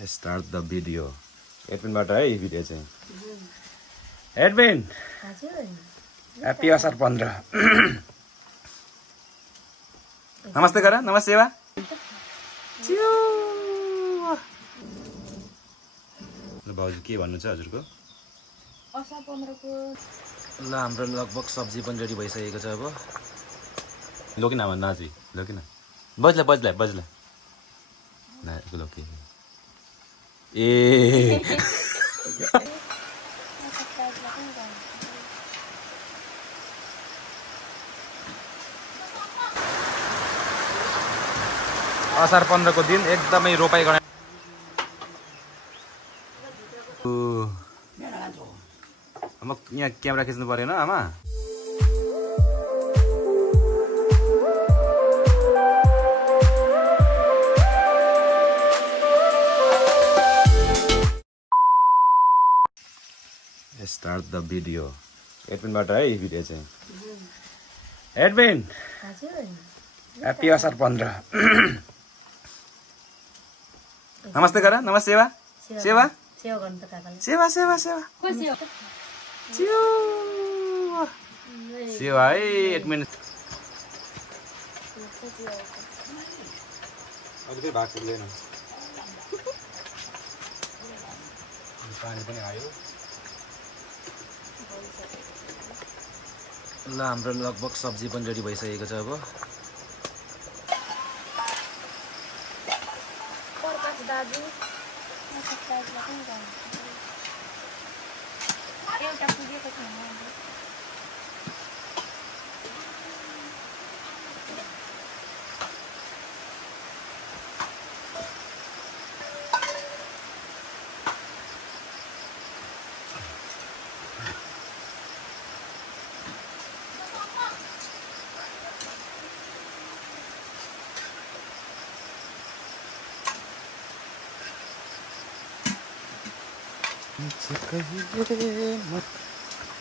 Start the video. एडमिनबाट है video चाहिँ admin happy असार 15 नमस्ते गर नमस्ते सेवा बाबुजी के भन्नु छ हजुरको असार 15 को ल हाम्रो लगभग सब्जी पनि रेडी भइसकेको छ अब लोकिन भन्न अझै लोकिन बज्ला लोके ए असार 15 को दिन एकदमै रोपाई गर्ने अब यहाँ क्यामेरा खिच्नु परेन आमा स्टार्ट द भिडियो एडमिनबाट है भिडियो चाहिँ एडमिन ह्यापी असार 15 नमस्ते गर नमस्ते सेवा सेवा है एडमिन पानी पनि आयो ल हाम्रो लगभग सब्जी पनि रेडी भइसकेको छ अब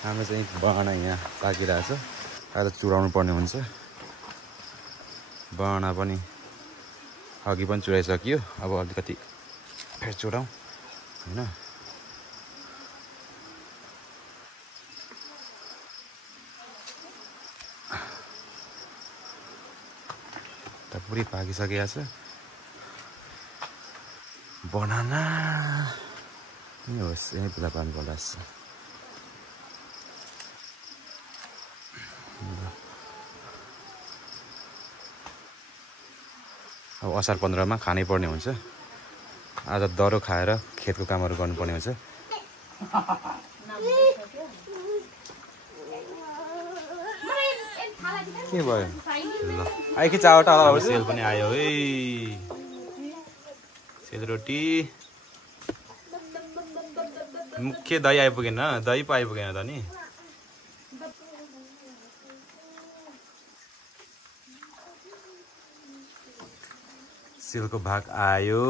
हाम्रो चाहिँ बहना यहाँ पाकिरहेछ आज चुडाउनु पर्ने हुन्छ बहना पनि अघि पनि चुडाइसकियो अब अलिकति फेरि चुडाउँ होइन पुरै पाकिसकेको छ बनाना होस् यही पुरा पानी पर्दा अब असार 15 मा खानै पर्ने हुन्छ आज दरो खाएर खेतको कामहरू गर्नुपर्ने हुन्छ के भयो ल आइ कि चावटा सेल पनि आयो है सेलरोटी मुख्य दही आइपुगेन दही पो आइपुगेन त नि सेलको भाग आयो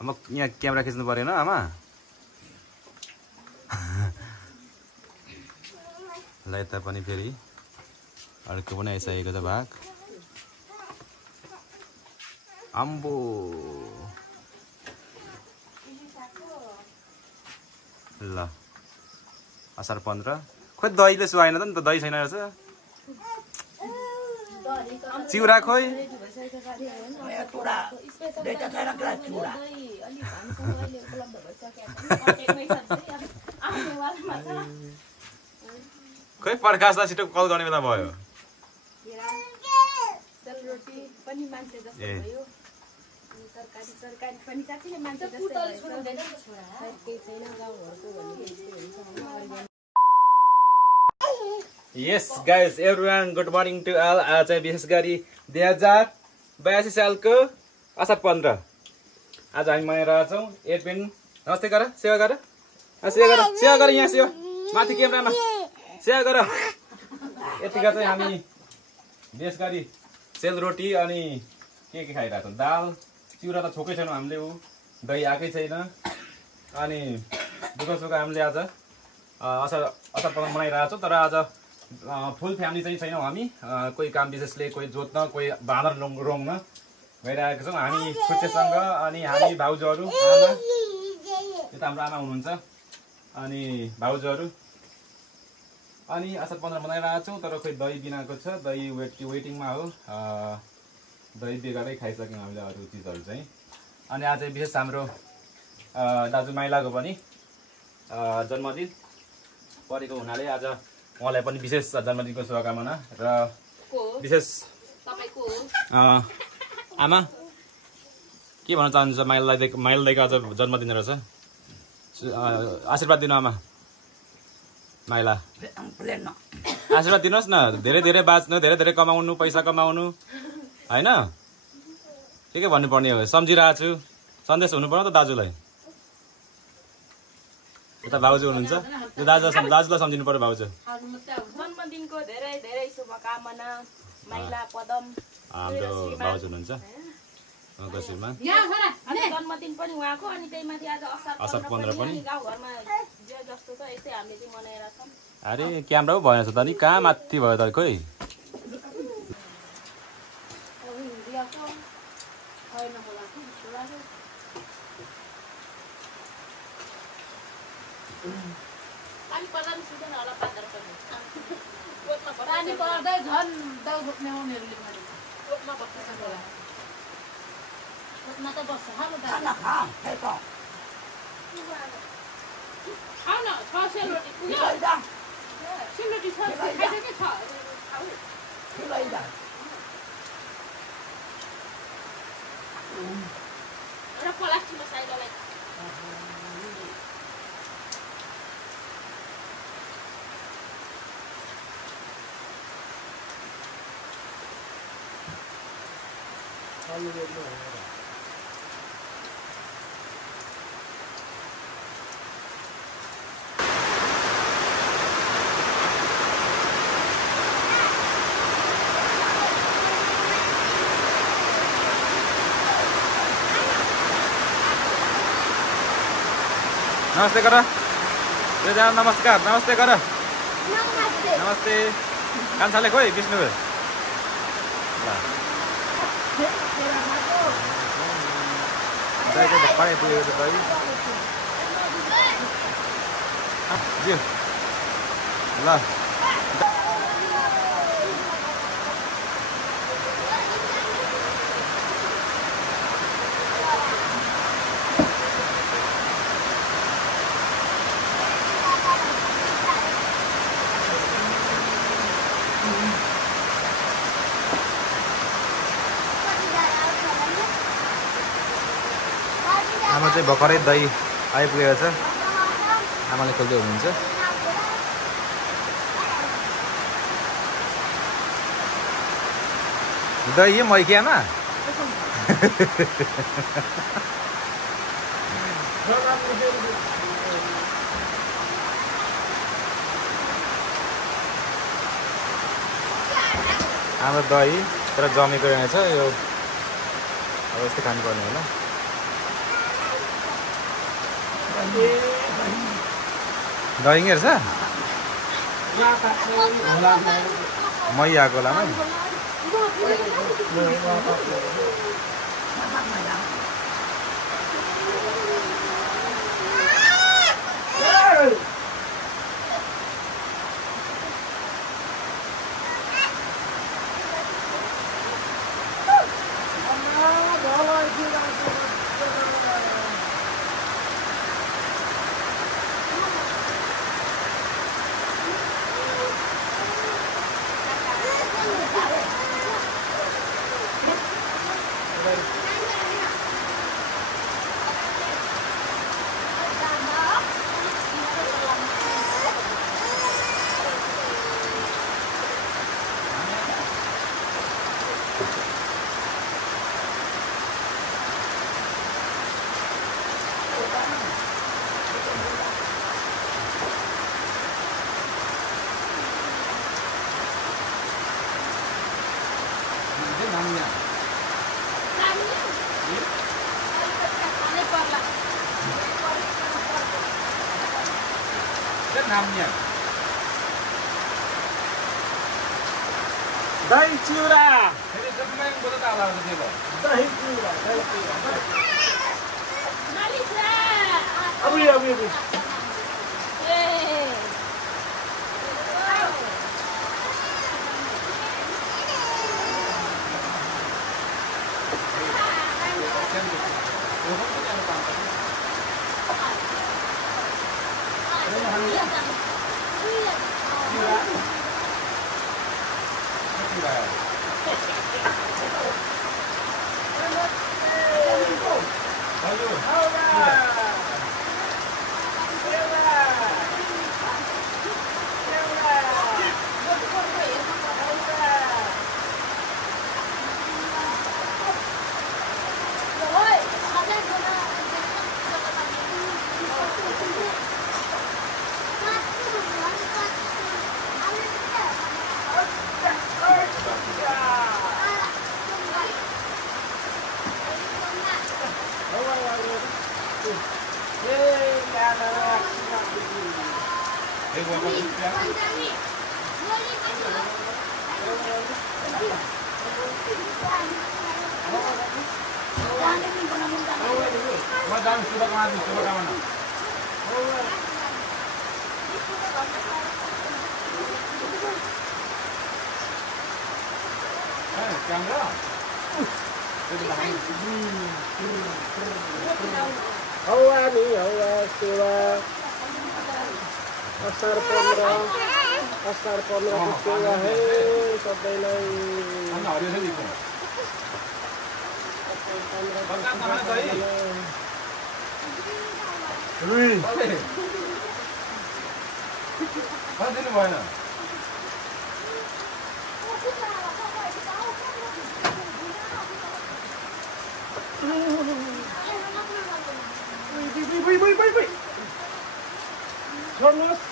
अब यहाँ क्यामेरा खिच्नु परेन आमा ल यता पनि फेरि अर्को पनि आइसकेको छ भाग आम्बो ल असार 15 खोइ दहीले सुहाएन त नि त दही छैन रहेछ चिउरा खोइ खोइ प्रकाशलाई छिटो कल गर्ने बेला भयो Yes guys, everyone, good morning to all. आज चाहिँ विशेष गरी 2082 सालको असार 15 आज हामी यहाँ रहेछौँ एडमिन नमस्ते गर सेवा गर सेवा गर यहाँ सेवा माथि क्यामेरामा सेवा गर यतिका चाहिँ हामी विशेष गरी सेलरोटी अनि के खाइरहेको छौँ दाल चिउरा त छोकै छैनौँ हामीले दही आएकै छैन अनि दुःख सुख हामीले आज असार 15 मनाइरहेको छौँ तर आज फुल फ्यामिली चाहिँ छैनौँ हामी कोही काम विशेषले कोही जोत्न कोही बाँदर रोङ्न गइरहेको छौँ हामी खुच्चेसँग अनि हामी भाउजूहरू आमा यो त हाम्रो आमा हुनुहुन्छ अनि भाउजूहरू अनि असार 15 बनाइरहेको छौँ तर खोइ दही बिनाको छ दही वेटिङमा हो दही बेगरै खाइसक्यौँ हामीले अरू चिजहरू चाहिँ अनि आज विशेष हाम्रो दाजु माइलाको पनि जन्मदिन परेको हुनाले आज उहाँलाई पनि विशेष जन्मदिनको शुभकामना र विशेष आमा के भन्न चाहनुहुन्छ माइलदाईको आज जन्मदिन रहेछ आशीर्वाद दिनु आमा माइला आशीर्वाद दिनुहोस् न धेरै धेरै बाँच्नु धेरै धेरै कमाउनु पैसा कमाउनु होइन के भन्नुपर्ने हो सम्झिरहेको छु सन्देश हुनु पर्यो त दाजुलाई यता भाउजू हुनुहुन्छ यो दाजुलाई सम्झिनु पर्यो भाउजू जन्मदिनको धेरै धेरै शुभकामना माइला पदम हाम्रो भाउजू हुनुहुन्छ कसैमा जन्मदिन पनि उहाँको अनि त्यही माथि आज असार 15 पनि गाउँघरमा जे जस्तो छ यस्तै हामीले चाहिँ मनाइरहेछौँ अरे क्यामेरा पो भएन त नि कहाँ माथि भयो त खोइ नमस्ते गर नमस्कार नमस्ते गर नमस्ते कान्छाले खोइ विष्णु ल आमा चाहिँ भर्खरै दही आइपुगेको छ आमाले खोल्दै हुनुहुन्छ दही मैकी आमा हाम्रो दही तर जमेको रहेछ यो अब यस्तै खानुपर्ने होला दही हेर्छ मै आएको होला दही चिउरा फेरि जतिलाई बोल्दा त होला त्यो भयो दही चिउरा मालिसरा अब ए हौवा नि हौवा सेवा असार 15 को सेवा है सबैलाई रुई दिनु भएन Wait. छोड्नुहोस्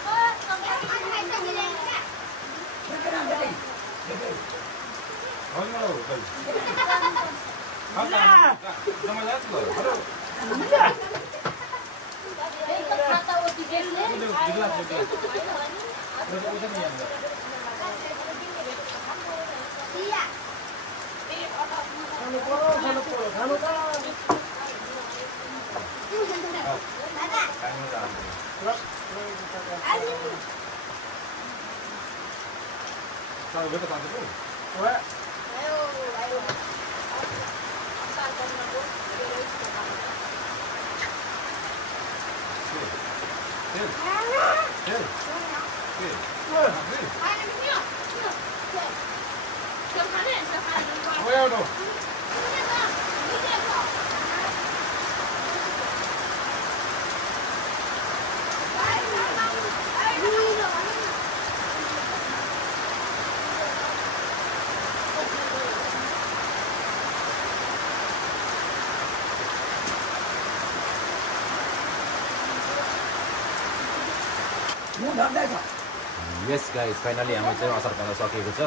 यस गाइस फाइनली हाम्रो चाहिँ असार 15 सकिएको छ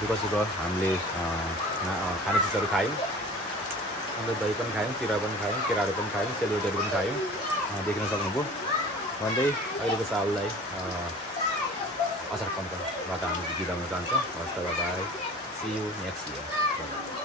दुःख हामीले खाने चिजहरू खायौँ अन्त दही पनि खायौँ चिरा पनि खायौँ केराहरू पनि खायौँ सेलरोटीहरू पनि खायौँ देख्न सक्नुभयो भन्दै अहिलेको साललाई असार 15बाट हामी बिदा हुन चाहन्छौँ हस्त bye see you next year